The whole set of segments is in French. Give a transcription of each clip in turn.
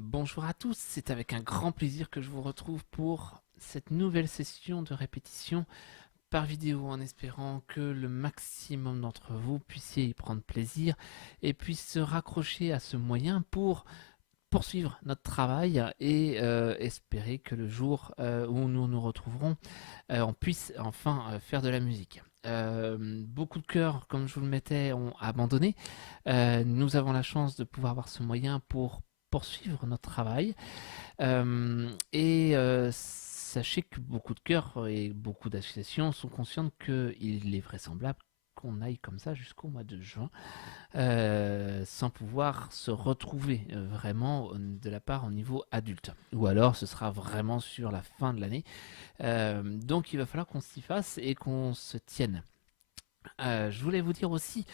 Bonjour à tous, c'est avec un grand plaisir que je vous retrouve pour cette nouvelle session de répétition par vidéo en espérant que le maximum d'entre vous puissiez y prendre plaisir et puisse se raccrocher à ce moyen pour poursuivre notre travail et espérer que le jour où nous nous retrouverons, on puisse enfin faire de la musique. Beaucoup de chœurs, comme je vous le mettais, ont abandonné. Nous avons la chance de pouvoir avoir ce moyen pour poursuivre notre travail. Sachez que beaucoup de chœurs et beaucoup d'associations sont conscientes qu'il est vraisemblable qu'on aille comme ça jusqu'au mois de juin, sans pouvoir se retrouver vraiment de la part au niveau adulte. Ou alors ce sera vraiment sur la fin de l'année. Donc il va falloir qu'on s'y fasse et qu'on se tienne. Je voulais vous dire aussi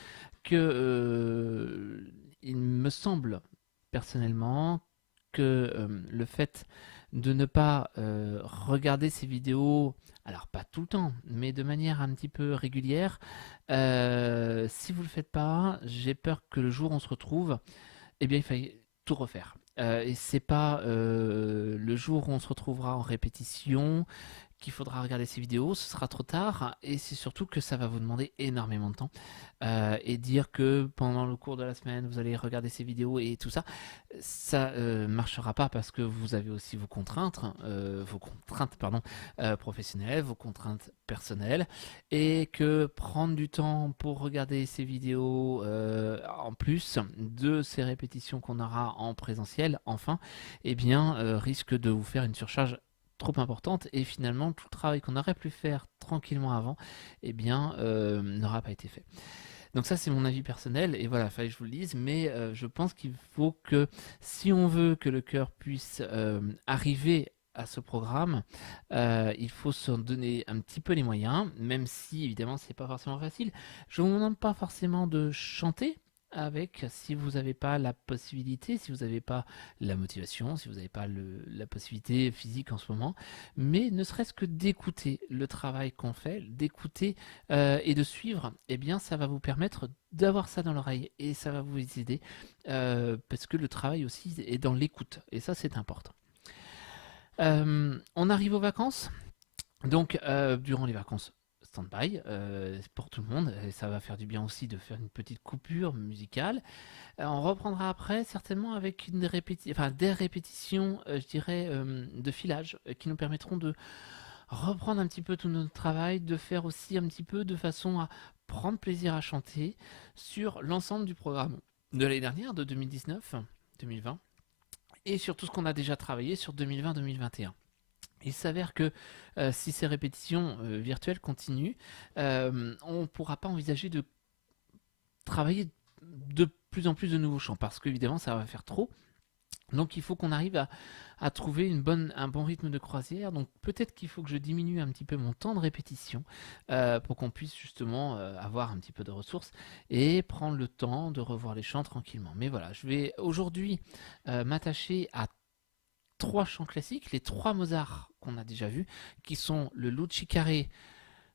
que il me semble personnellement que le fait de ne pas regarder ces vidéos, alors pas tout le temps, mais de manière un petit peu régulière, si vous ne le faites pas, j'ai peur que le jour où on se retrouve, eh bien il faille tout refaire. Et c'est pas le jour où on se retrouvera en répétition qu'il faudra regarder ces vidéos, ce sera trop tard et c'est surtout que ça va vous demander énormément de temps. Et dire que pendant le cours de la semaine vous allez regarder ces vidéos et tout ça, ça marchera pas parce que vous avez aussi vos contraintes pardon, professionnelles, vos contraintes personnelles et que prendre du temps pour regarder ces vidéos en plus de ces répétitions qu'on aura en présentiel, enfin, eh bien, risque de vous faire une surcharge trop importante et finalement tout le travail qu'on aurait pu faire tranquillement avant eh bien n'aura pas été fait. Donc ça c'est mon avis personnel et voilà, fallait que je vous le dise, mais je pense qu'il faut que si on veut que le chœur puisse arriver à ce programme, il faut s'en donner un petit peu les moyens, même si évidemment c'est pas forcément facile. Je vous demande pas forcément de chanter avec si vous n'avez pas la possibilité, si vous n'avez pas la motivation, si vous n'avez pas la possibilité physique en ce moment, mais ne serait-ce que d'écouter le travail qu'on fait, d'écouter et de suivre, eh bien ça va vous permettre d'avoir ça dans l'oreille et ça va vous aider parce que le travail aussi est dans l'écoute et ça c'est important. On arrive aux vacances, donc durant les vacances stand-by pour tout le monde et ça va faire du bien aussi de faire une petite coupure musicale. On reprendra après certainement avec des répétitions, je dirais, de filage qui nous permettront de reprendre un petit peu tout notre travail, de faire aussi un petit peu de façon à prendre plaisir à chanter sur l'ensemble du programme de l'année dernière, de 2019, 2020, et sur tout ce qu'on a déjà travaillé sur 2020-2021. Il s'avère que si ces répétitions virtuelles continuent, on ne pourra pas envisager de travailler de plus en plus de nouveaux chants parce qu'évidemment ça va faire trop. Donc il faut qu'on arrive à trouver un bon rythme de croisière. Donc peut-être qu'il faut que je diminue un petit peu mon temps de répétition pour qu'on puisse justement avoir un petit peu de ressources et prendre le temps de revoir les chants tranquillement. Mais voilà, je vais aujourd'hui m'attacher à trois chants classiques, les trois Mozart qu'on a déjà vus, qui sont le Lucicare,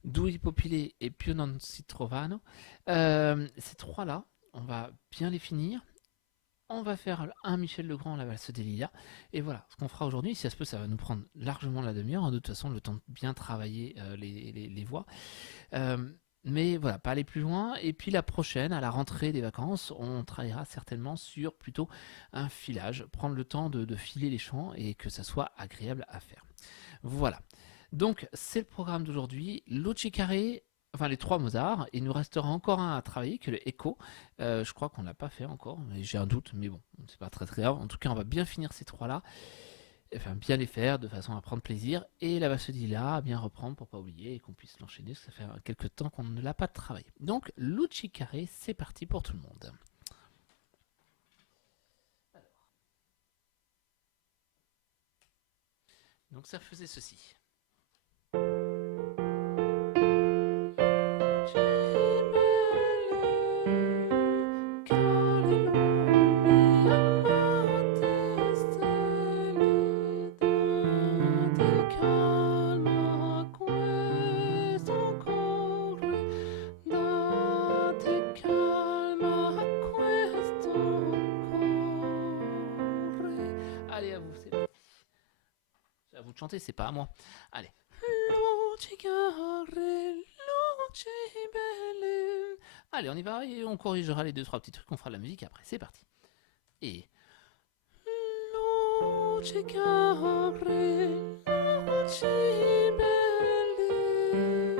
Due Popile et Pio non si trovano. Ces trois-là, on va bien les finir. On va faire un Michel Legrand, la valse des Lilas. Et voilà, ce qu'on fera aujourd'hui, si ça se peut, ça va nous prendre largement la demi-heure. Hein, de toute façon, le temps de bien travailler les voix. Euh, mais voilà, pas aller plus loin. Et puis la prochaine, à la rentrée des vacances, on travaillera certainement sur plutôt un filage. Prendre le temps de filer les chants et que ça soit agréable à faire. Voilà. Donc, c'est le programme d'aujourd'hui. Luci Carré, enfin les trois Mozart. Il nous restera encore un à travailler, que le Echo. Je crois qu'on l'a pas fait encore, mais j'ai un doute, mais bon, c'est pas très très grave. En tout cas, on va bien finir ces trois-là, enfin bien les faire de façon à prendre plaisir. Et la Vasudila à bien reprendre pour pas oublier et qu'on puisse l'enchaîner, parce que ça fait quelques temps qu'on ne l'a pas travaillé. Donc, Luci Carré, c'est parti pour tout le monde. Donc, ça faisait ceci. vous de chanter, c'est pas à moi. Allez. Luci care, luci belle. Allez, on y va et on corrigera les 2-3 petits trucs, on fera de la musique après. C'est parti. Et luci care, luci belle,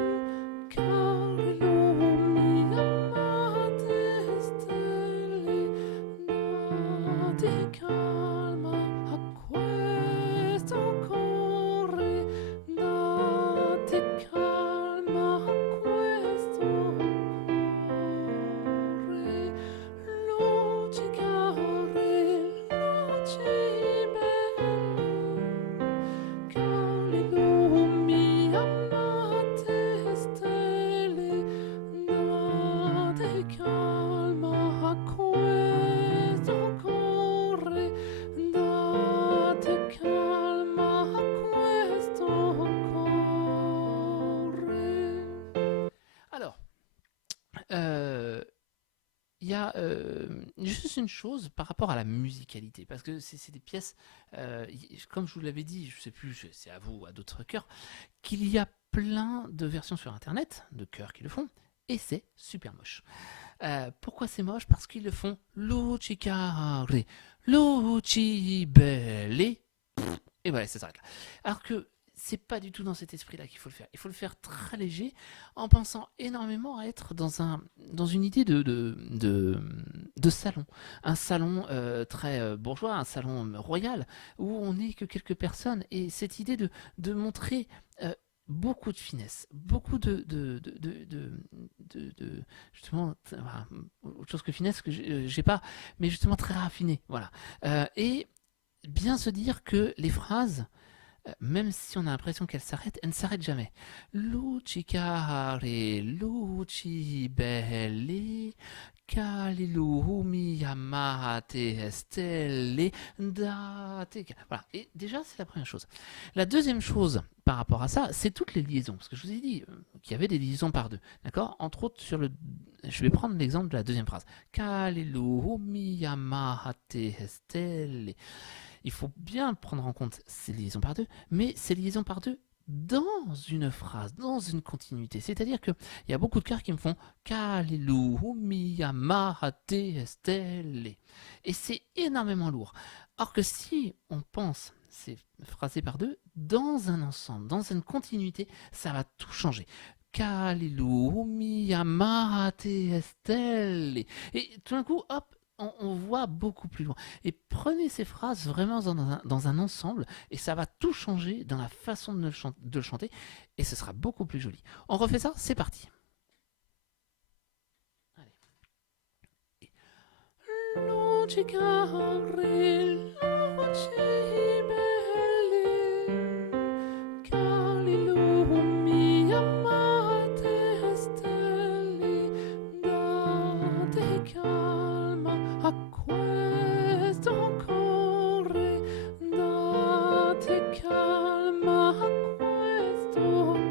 care lumi amate stelle, date calma a questo cuore, date calma a questo cuore, luci care, luci belle, cali lumi amate stelle, date calma a questo cuore, date calma a questo cuore. Alors, il y a juste une chose par rapport à la musicalité, parce que c'est des pièces, comme je vous l'avais dit, je sais plus, c'est à vous ou à d'autres chœurs, qu'il y a plein de versions sur internet de chœurs qui le font, et c'est super moche. Pourquoi c'est moche? Parce qu'ils le font luci care, luci belle, et voilà, ça s'arrête là. Alors que c'est pas du tout dans cet esprit-là qu'il faut le faire. Il faut le faire très léger, en pensant énormément à être dans une idée de salon. Un salon très bourgeois, un salon royal, où on n'est que quelques personnes. Et cette idée de montrer beaucoup de finesse, beaucoup justement, autre chose que finesse que j'ai pas, mais justement très raffiné. Voilà. Et bien se dire que les phrases, même si on a l'impression qu'elle s'arrête, elle ne s'arrête jamais. Luci care, luci belle, cali lumi amate stelle, date. Voilà. Et déjà, c'est la première chose. La deuxième chose par rapport à ça, c'est toutes les liaisons. Parce que je vous ai dit qu'il y avait des liaisons par deux. D'accord? Entre autres, je vais prendre l'exemple de la deuxième phrase. Cali lumi amate stelle. Il faut bien prendre en compte ces liaisons par deux, mais ces liaisons par deux dans une phrase, dans une continuité. C'est-à-dire qu'il y a beaucoup de chœurs qui me font Kalilu, Miyamahate, Estelle. Et c'est énormément lourd. Or que si on pense ces phrasés par deux dans un ensemble, dans une continuité, ça va tout changer. Kalilu, Miyamahate, Estelle. Et tout d'un coup, hop, on voit beaucoup plus loin. Et prenez ces phrases vraiment dans un ensemble, et ça va tout changer dans la façon de le chanter, et ce sera beaucoup plus joli. On refait ça? C'est parti. Allez. Luci care, luci belle, cali lumi amate stelle, date calma a questo cuore, date calma a questo cuore.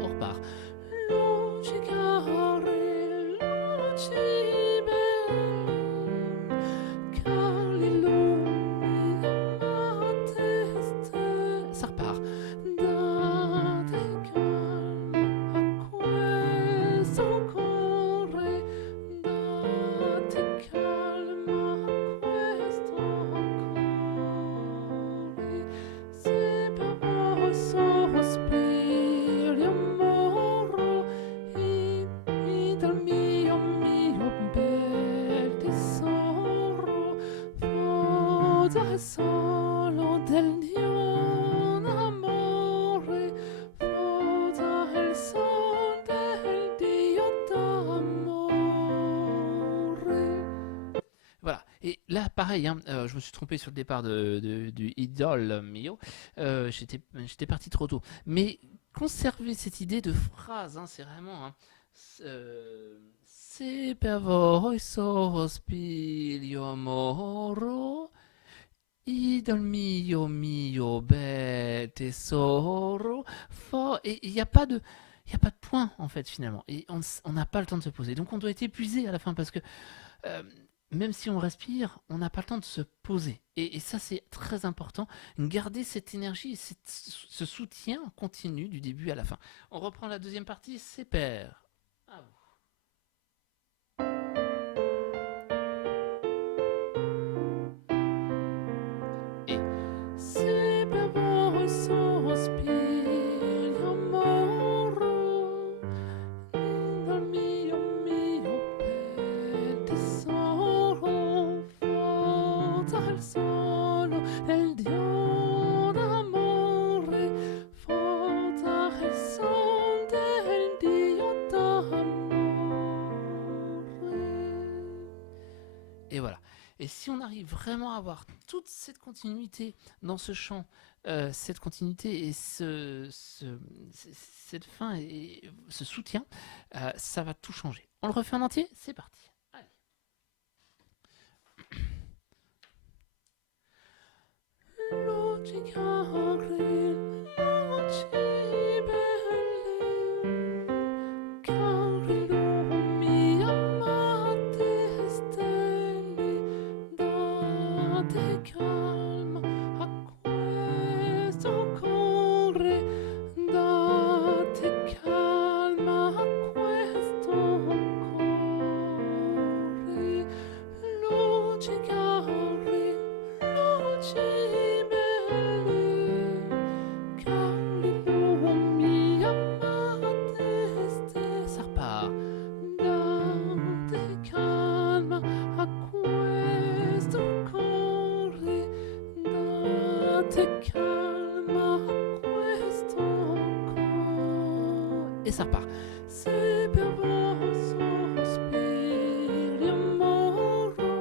On repart. Luci care, luci belle, cali lumi amate stelle. Ça repart. Date calma a questo cuore, date calma a questo cuore. Se per voi sospiri amoro, e dal mio bel tesoro, foda è solo del mio amore, foda è il sol del Dio d'amore. Voilà. Et là, pareil, hein, je me suis trompé sur le départ du Idol mio. J'étais parti trop tôt. Mais conserver cette idée de phrase, hein, c'est vraiment. Hein, se per voi sospiro amoro, idol mio bel tesoro. Et il n'y a pas de. Il n'y a pas de point en fait finalement, et on n'a pas le temps de se poser, donc on doit être épuisé à la fin parce que même si on respire, on n'a pas le temps de se poser. Et ça, c'est très important. Garder cette énergie, ce soutien continu du début à la fin. On reprend la deuxième partie, c'est pair. À vous. Et c'est per voi sospiri amoro dal mio bel tesoro forza il solo del Dio d'amore forza il son del Dio d'amore. Et voilà. Et si on arrive vraiment à avoir toute cette continuité dans ce chant, cette continuité et cette fin et ce soutien, ça va tout changer. On le refait en entier? C'est parti. Allez. Ça repart. Date calma a questo cuore, date calma a questo cuore. Et ça repart. C'est per voi sospiri amoro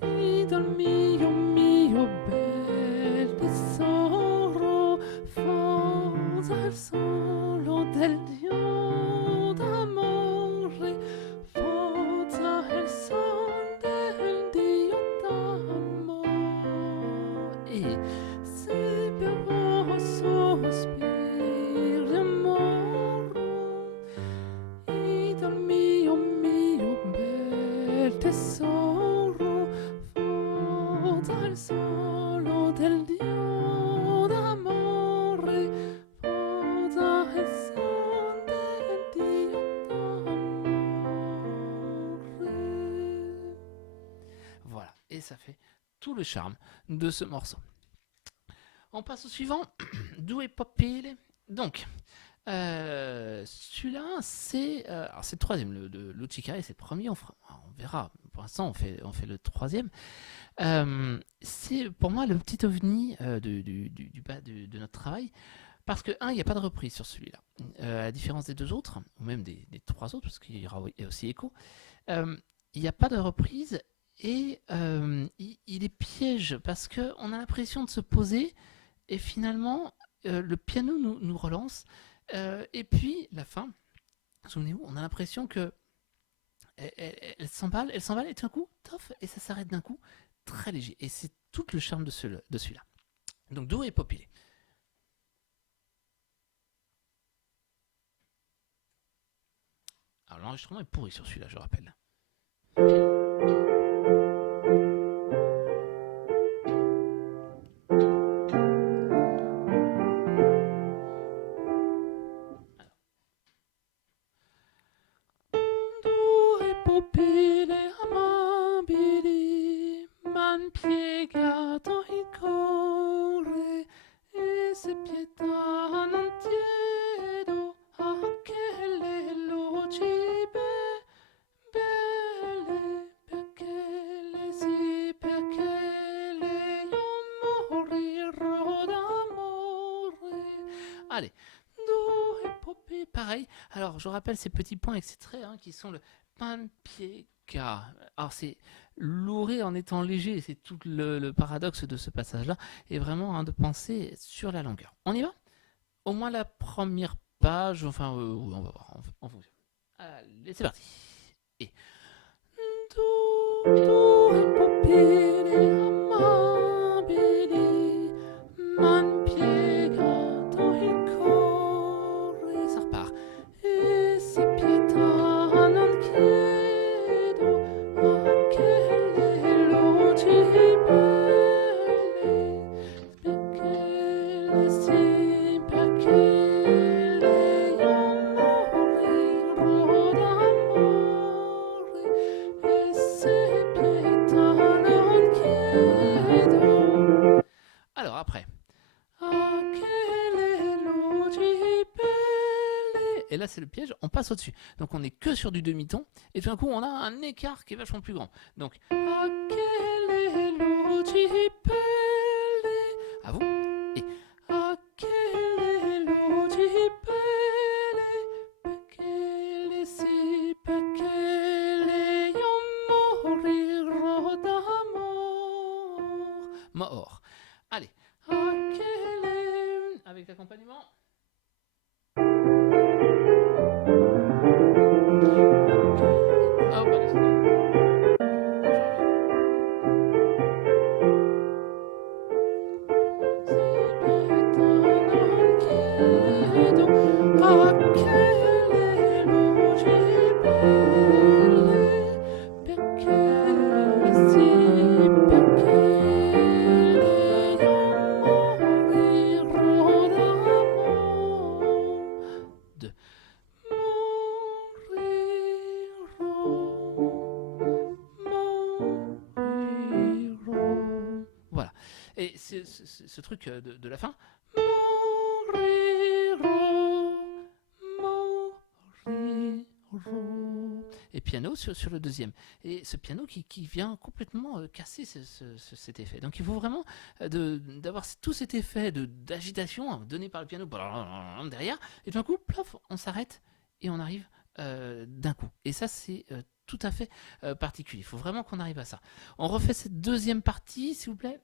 e dal mio bel tesoro forza il solo del Dio d'amore forza il son del Dio d'amore. E se per voi sospiri amoro e dal mio bel tesoro forza il solo del Dio d'amore forza il son del Dio d'amore. Voilà, et ça fait tout le charme de ce morceau. On passe au suivant, Due Popille. Donc, celui-là, c'est le troisième, le de Lucicare, c'est le premier, on verra. Pour l'instant, on fait le troisième. C'est pour moi le petit ovni de notre travail, parce que, il n'y a pas de reprise sur celui-là. À la différence des deux autres, ou même des trois autres, parce qu'il y aura aussi Echo, il n'y a pas de reprise, et il est piège, parce qu'on a l'impression de se poser, et finalement, le piano nous relance, et puis la fin, souvenez-vous, on a l'impression que elle s'emballe, et tout d'un coup, tof, et ça s'arrête d'un coup, très léger. Et c'est tout le charme de celui-là. Donc, Due Popille. Alors, l'enregistrement est pourri sur celui-là, je rappelle. Due pupille amabili m'han piegato il cuore e se pietà non chiedo a che le luci belle perché le io morirò d'amore. Allez, Due Popille, pareil. Alors, je rappelle ces petits points extraits qui sont le panpiega. Alors, c'est louré en étant léger, c'est tout le paradoxe de ce passage-là, et vraiment de penser sur la longueur. On y va? Au moins la première page, enfin, oui, on va voir en fonction. Allez, c'est parti. Et Due popille amabili m'han piegato il cuore. Ça repart. E se pietà non chiedo a che là c'est le piège, on passe au-dessus. Donc on n'est que sur du demi-ton, et tout d'un coup on a un écart qui est vachement plus grand. Donc, Achele luci belle, à vous, et Achele luci belle, perché sì, perché io morirò d'amore. Mort. Allez, Achele, avec l'accompagnement. Voilà. Et ce truc de la fin. Et piano sur le deuxième. Et ce piano qui vient complètement casser cet effet. Donc il faut vraiment d'avoir tout cet effet d'agitation donné par le piano derrière. Et d'un coup, plof, on s'arrête et on arrive d'un coup. Et ça, c'est tout à fait particulier. Il faut vraiment qu'on arrive à ça. On refait cette deuxième partie, s'il vous plaît.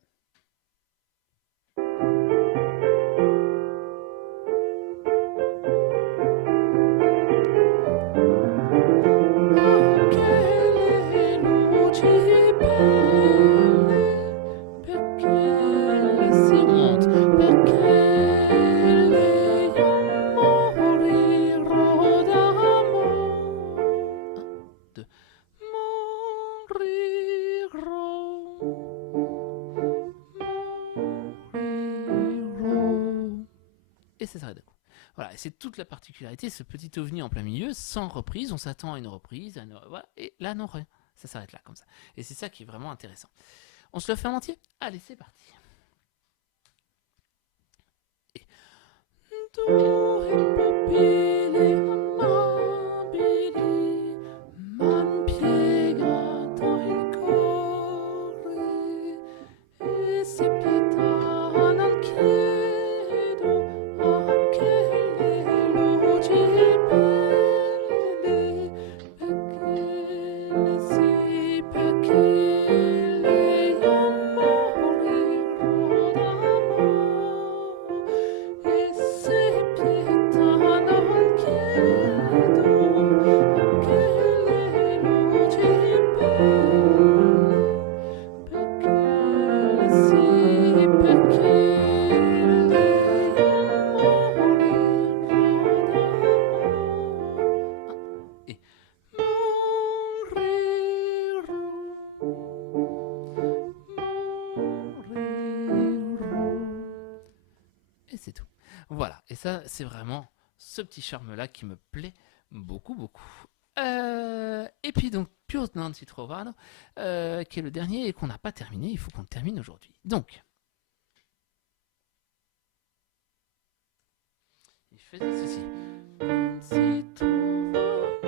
Et ça s'arrête d'un coup. Voilà, et c'est toute la particularité, ce petit ovni en plein milieu, sans reprise, on s'attend à une reprise, voilà, et là non rien, ça s'arrête là comme ça. Et c'est ça qui est vraiment intéressant. On se le fait en entier? Allez, c'est parti. Et... Et c'est tout. Voilà, et ça, c'est vraiment ce petit charme-là qui me plaît beaucoup, beaucoup. Et puis donc, Pius non si trovano, qui est le dernier et qu'on n'a pas terminé, il faut qu'on le termine aujourd'hui. Donc, il faisait ceci. Si trovano,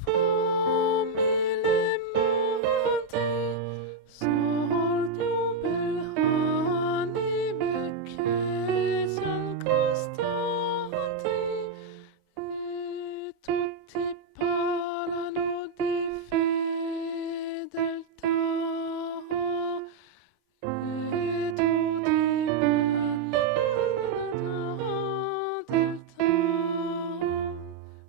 fammi le monti, soldi bell'anime che siano costanti, e tutti parlano di fedeltà, e tu di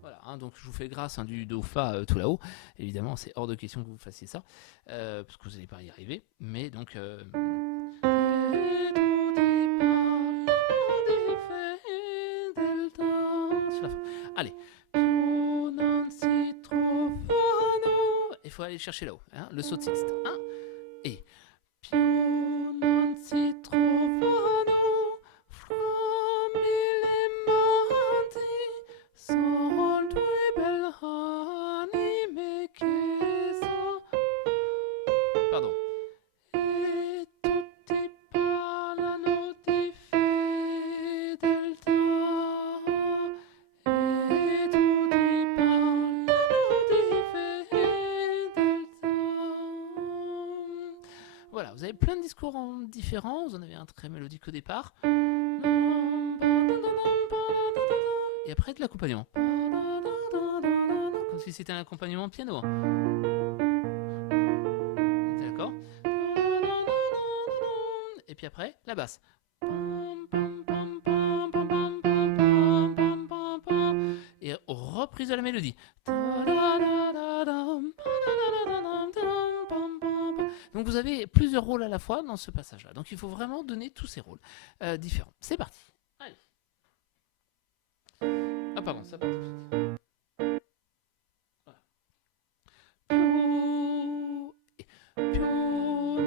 voilà, hein, donc je vous fais grâce du do fa tout là-haut. Évidemment, c'est hors de question que vous fassiez ça, parce que vous n'allez pas y arriver. Mais donc. Allez. Il faut aller chercher là-haut, hein, le saut de sixte. Hein, et. Pardon. E tutti parlano di fedeltà, e voilà, vous avez plein de discours différents. Vous en avez un très mélodique au départ. Et après de l'accompagnement. Comme si c'était un accompagnement piano. D'accord. Et puis après, la basse. Et reprise de la mélodie. Donc vous avez plusieurs rôles à la fois dans ce passage-là. Donc il faut vraiment donner tous ces rôles différents. C'est parti. Allez. Ah pardon, ça part tout de suite. Più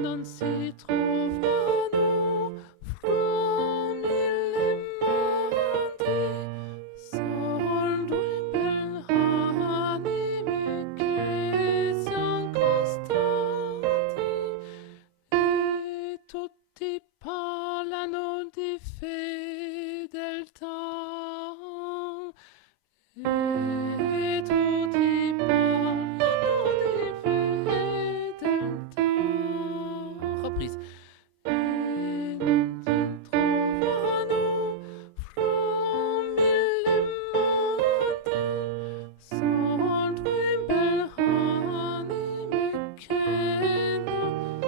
non si trovano fra mille mondi, sol due belle anime che sian costanti, e tutti parlano di fedeltà. E tutti parlano di fedeltà. Reprise. E non si trovano fra mille mondi, sol due belle anime che non.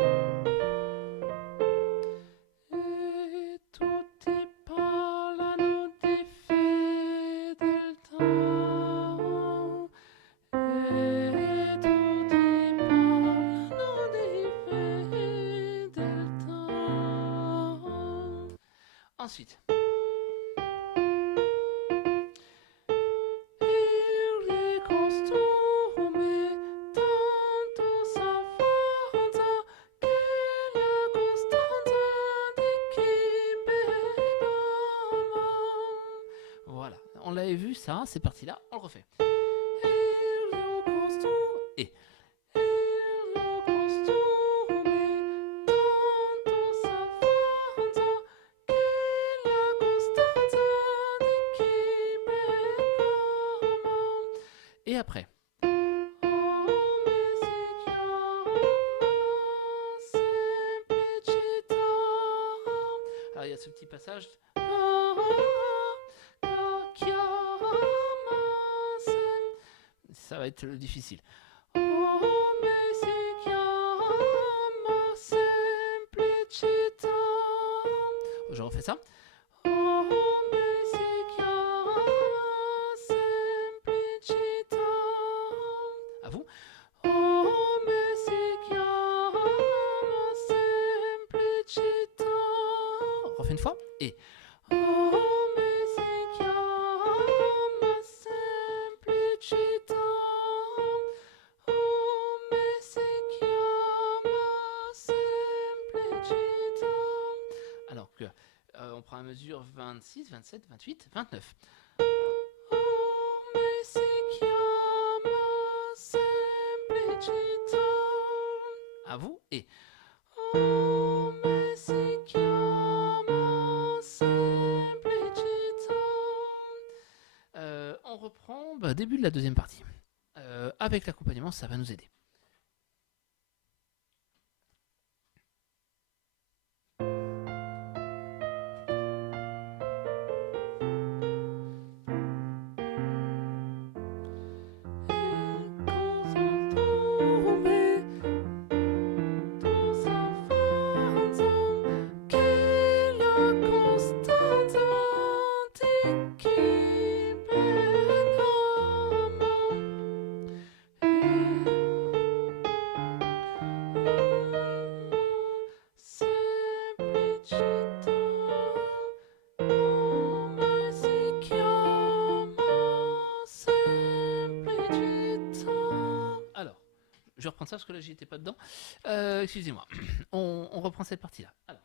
E tutti parlano di fedeltà. E tutti parlano di fedeltà. Ensuite. Il costume tanto s'avanza che la costanza di chi pegava. Voilà, on l'avait vu ça, c'est parti là, on le refait. Il costume et il costume tanto s'avanza che la costanza di chi pegava. Et après. Alors il y a ce petit passage. Ça va être difficile. Je refais ça. À vous. On refait une fois. Et. Alors que on prend la mesure 26, 27, 28, 29. À vous et. On reprend début de la deuxième partie. Avec l'accompagnement, ça va nous aider. Je vais reprendre ça parce que là j'y étais pas dedans. Excusez-moi. On reprend cette partie-là. Alors.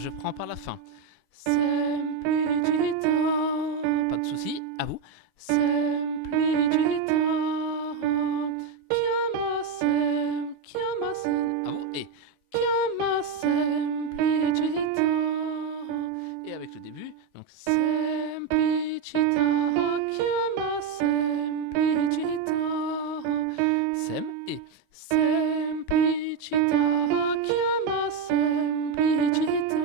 je prends par la fin. Semplicita. Pas de souci, à vous. Semplicita. Chiamasem. À vous. Et chiamasemplicita. Et avec le début, donc semplicita. Chiamasemplicita. Sem et semplicita. Chiamasemplicita.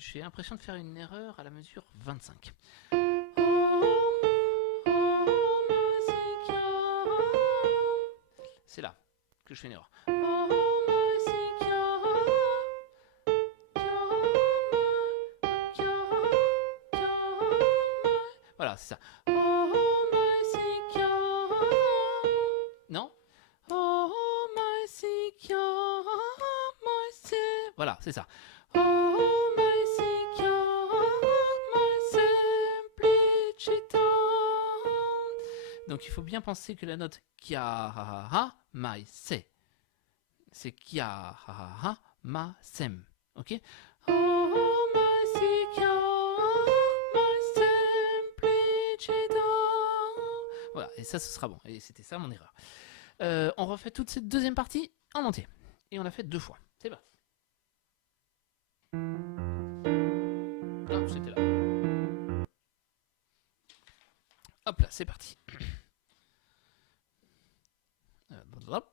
J'ai l'impression de faire une erreur à la mesure 25. C'est là que je fais une erreur. Voilà, c'est ça. Non? Voilà, c'est ça. Donc il faut bien penser que la note kia mai se, c'est kia ma sem, ok? Voilà, et ça ce sera bon. Et c'était ça mon erreur. On refait toute cette deuxième partie en entier. Et on l'a fait 2 fois. C'est parti. Non, c'était là. Hop là, c'est parti. Hop.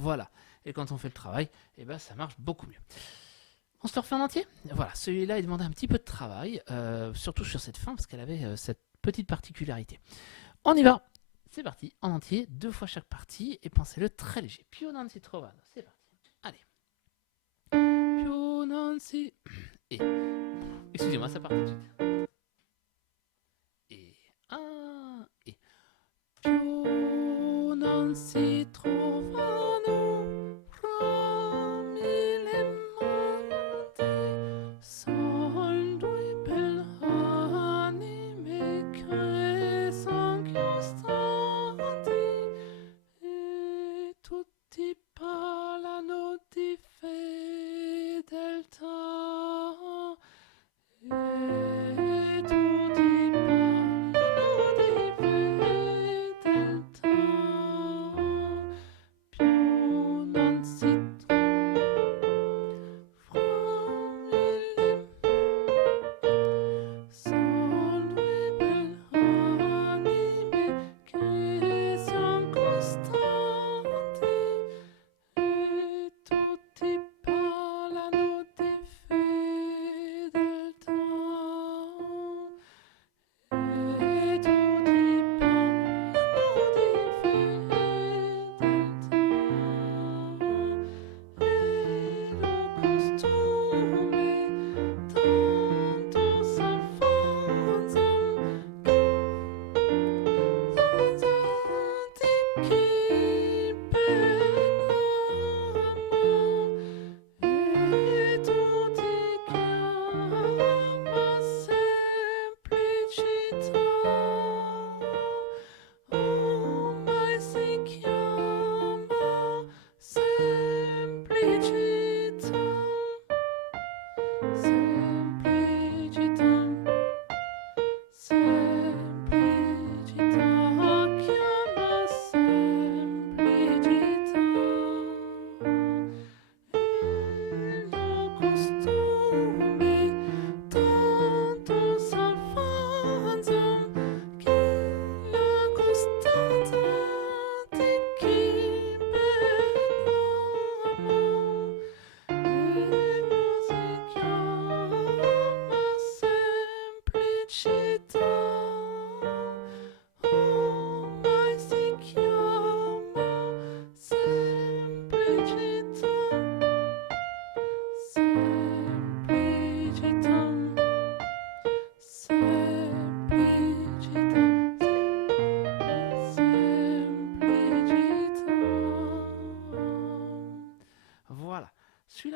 Voilà. Et quand on fait le travail, eh ben, ça marche beaucoup mieux. On se le refait en entier? Voilà, celui-là, il demandait un petit peu de travail, surtout sur cette fin, parce qu'elle avait cette petite particularité. On y va. C'est parti, en entier, 2 fois chaque partie, et pensez-le très léger. Più non si trovano. C'est parti. Allez. Più non si... Et... Excusez-moi, ça part tout de suite. Et... 1... Et... Più non si trovano fra mille monti, sol due belle anime che son costanti, e tutti parlano di fedeltà, e tutti parlano di fedeltà.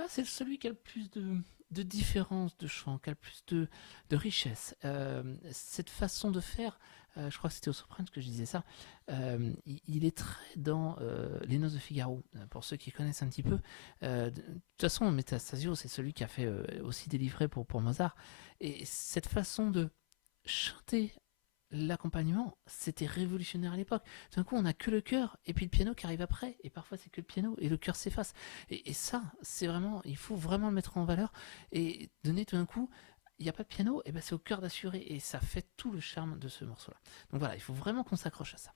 celui-là, c'est celui qui a le plus de différence de chant, qui a le plus de richesse. Cette façon de faire, je crois que c'était au soprano que je disais ça, il est très dans les Noces de Figaro, pour ceux qui connaissent un petit peu. De toute façon, Metastasio, c'est celui qui a fait aussi des livrets pour Mozart. Et cette façon de chanter l'accompagnement, c'était révolutionnaire à l'époque. D'un coup, on n'a que le chœur et puis le piano qui arrive après, et parfois c'est que le piano et le chœur s'efface. Et ça, c'est vraiment, il faut vraiment le mettre en valeur et donner tout d'un coup. Il n'y a pas de piano, et ben c'est au chœur d'assurer, et ça fait tout le charme de ce morceau-là. Donc voilà, il faut vraiment qu'on s'accroche à ça.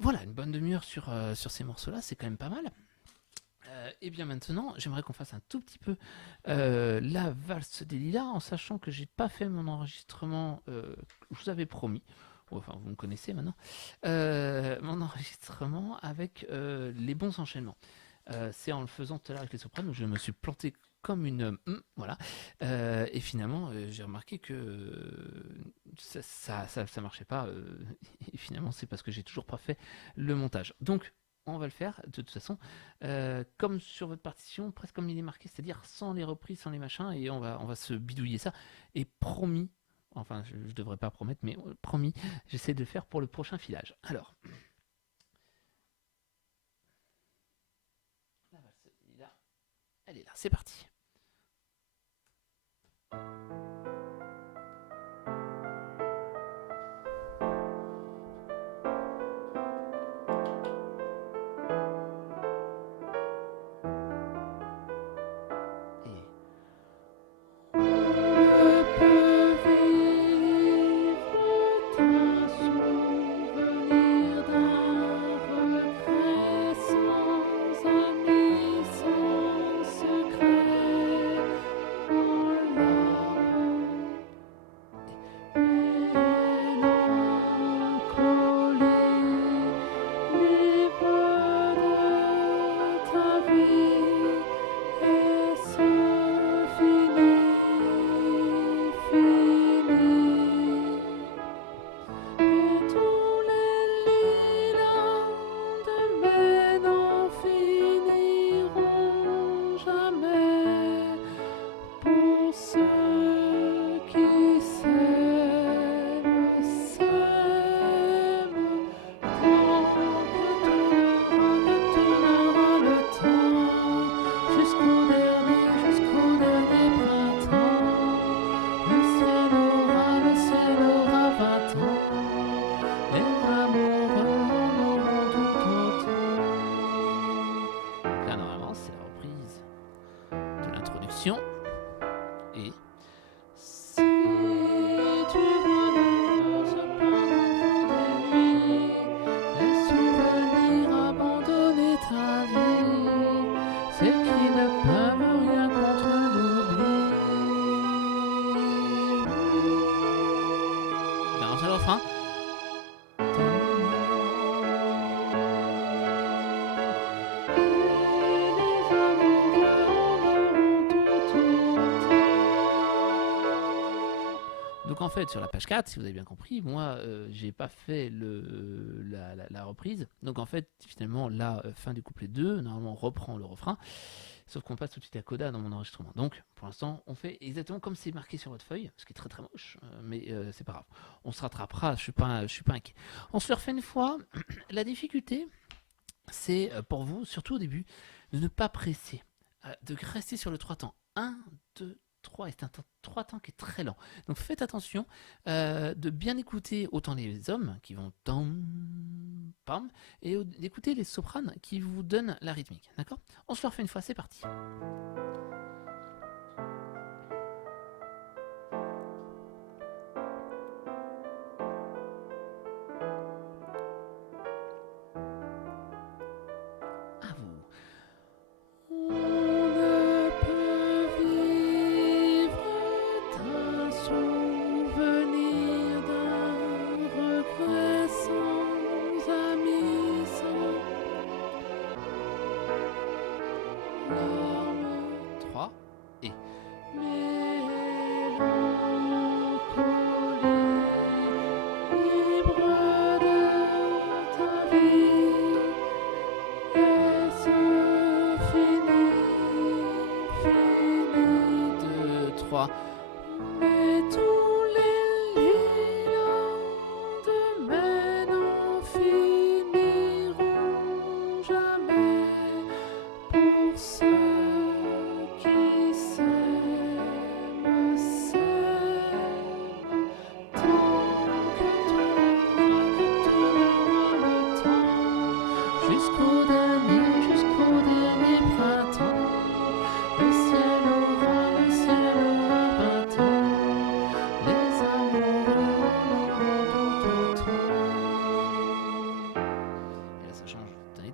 Voilà, une bonne demi-heure sur ces morceaux-là, c'est quand même pas mal. Et bien maintenant, j'aimerais qu'on fasse un tout petit peu la valse des lilas, en sachant que j'ai pas fait mon enregistrement, je vous avais promis, enfin vous me connaissez maintenant, mon enregistrement avec les bons enchaînements. C'est en le faisant tout à l'heure avec les sopranes où je me suis planté comme une voilà, et finalement j'ai remarqué que ça marchait pas, et finalement c'est parce que j'ai toujours pas fait le montage. Donc on va le faire de toute façon, comme sur votre partition, presque comme il est marqué, c'est-à-dire sans les reprises, sans les machins, et on va se bidouiller ça. Et promis, enfin je devrais pas promettre, mais promis, j'essaie de le faire pour le prochain filage. Alors, la valse, elle est là, c'est parti. Et si tu veux les souvenirs abandonner ta vie, c'est qu'ils ne peuvent rien contre l'oubli. Bien, c'est le refrain. Donc en fait, sur la page 4, si vous avez bien compris, moi, j'ai pas fait la reprise. Donc en fait, finalement, la fin du couplet 2, normalement, on reprend le refrain. Sauf qu'on passe tout de suite à coda dans mon enregistrement. Donc, pour l'instant, on fait exactement comme c'est marqué sur votre feuille, ce qui est très très moche, mais c'est pas grave. On se rattrapera, je suis pas inquiet. On se le refait une fois. La difficulté, c'est pour vous, surtout au début, de ne pas presser, de rester sur le 3 temps. 1, 2, 3, et c'est un 3 temps qui est très lent. Donc faites attention de bien écouter autant les hommes qui vont tam, pam, et d'écouter les sopranes qui vous donnent la rythmique. D'accord ? On se le refait une fois, c'est parti. À vous. On ne peut vivre d'un souvenir, d'un regret sans amis, sans larmes. 3,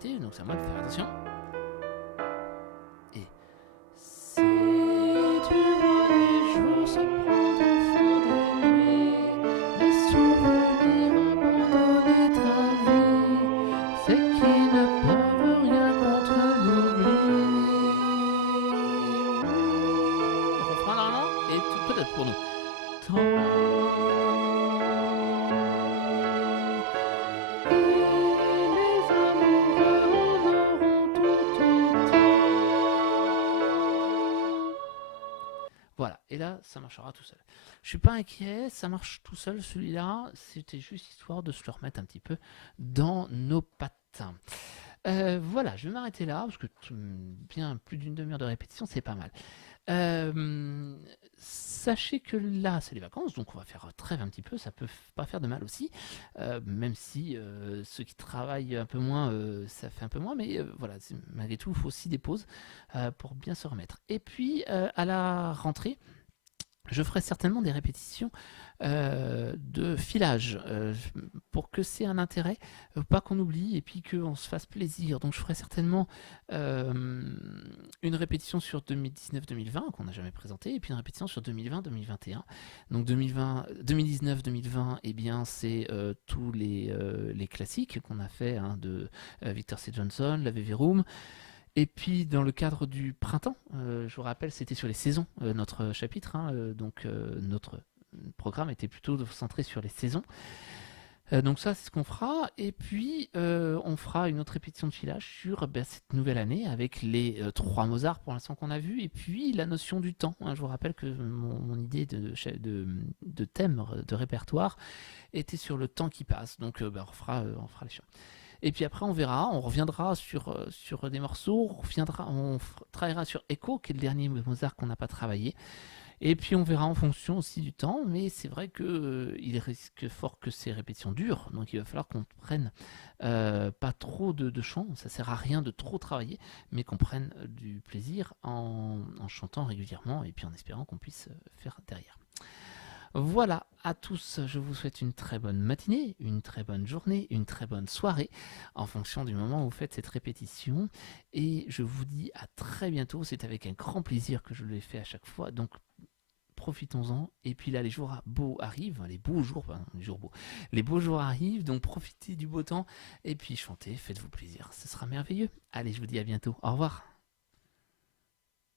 répéter, donc c'est à moi de faire attention. Et si tu vois les jours se prendre au fond des nuits, les souvenirs abandonnés ta vie, c'est qu'ils ne peuvent rien contre l'oubli. Le refrain normalement, et peut-être pour nous. Voilà, et là, ça marchera tout seul. Je suis pas inquiet, ça marche tout seul celui-là. C'était juste histoire de se le remettre un petit peu dans nos pattes. Voilà, je vais m'arrêter là, parce que bien plus d'une demi-heure de répétition, c'est pas mal. Sachez que là, c'est les vacances, donc on va faire trêve un petit peu, ça peut pas faire de mal aussi, même si ceux qui travaillent un peu moins, ça fait un peu moins, mais voilà, malgré tout, il faut aussi des pauses pour bien se remettre. Et puis, à la rentrée, je ferai certainement des répétitions de filage pour que c'est un intérêt, pas qu'on oublie et puis qu'on se fasse plaisir. Donc je ferai certainement une répétition sur 2019-2020 qu'on n'a jamais présenté et puis une répétition sur 2020-2021. Donc 2019-2020, eh bien c'est tous les classiques qu'on a fait de Victor C. Johnson, la VV Room. Et puis dans le cadre du printemps, je vous rappelle, c'était sur les saisons, notre chapitre, donc notre programme était plutôt centré sur les saisons. Donc ça, c'est ce qu'on fera. Et puis, on fera une autre répétition de filage sur cette nouvelle année avec les 3 Mozart pour l'instant qu'on a vus. Et puis, la notion du temps. Je vous rappelle que mon idée de thème, de répertoire, était sur le temps qui passe. Donc, on fera les choses. Et puis après, on verra, on reviendra sur des morceaux, on travaillera sur Echo, qui est le dernier Mozart qu'on n'a pas travaillé. Et puis on verra en fonction aussi du temps, mais c'est vrai qu'il risque fort que ces répétitions durent, donc il va falloir qu'on prenne pas trop de chants, ça sert à rien de trop travailler, mais qu'on prenne du plaisir en chantant régulièrement et puis en espérant qu'on puisse faire derrière. Voilà, à tous, je vous souhaite une très bonne matinée, une très bonne journée, une très bonne soirée, en fonction du moment où vous faites cette répétition. Et je vous dis à très bientôt, c'est avec un grand plaisir que je le fais à chaque fois, donc profitons-en. Et puis là, les jours beaux arrivent, les beaux jours, pardon, les beaux jours arrivent, donc profitez du beau temps, et puis chantez, faites-vous plaisir, ce sera merveilleux. Allez, je vous dis à bientôt, au revoir.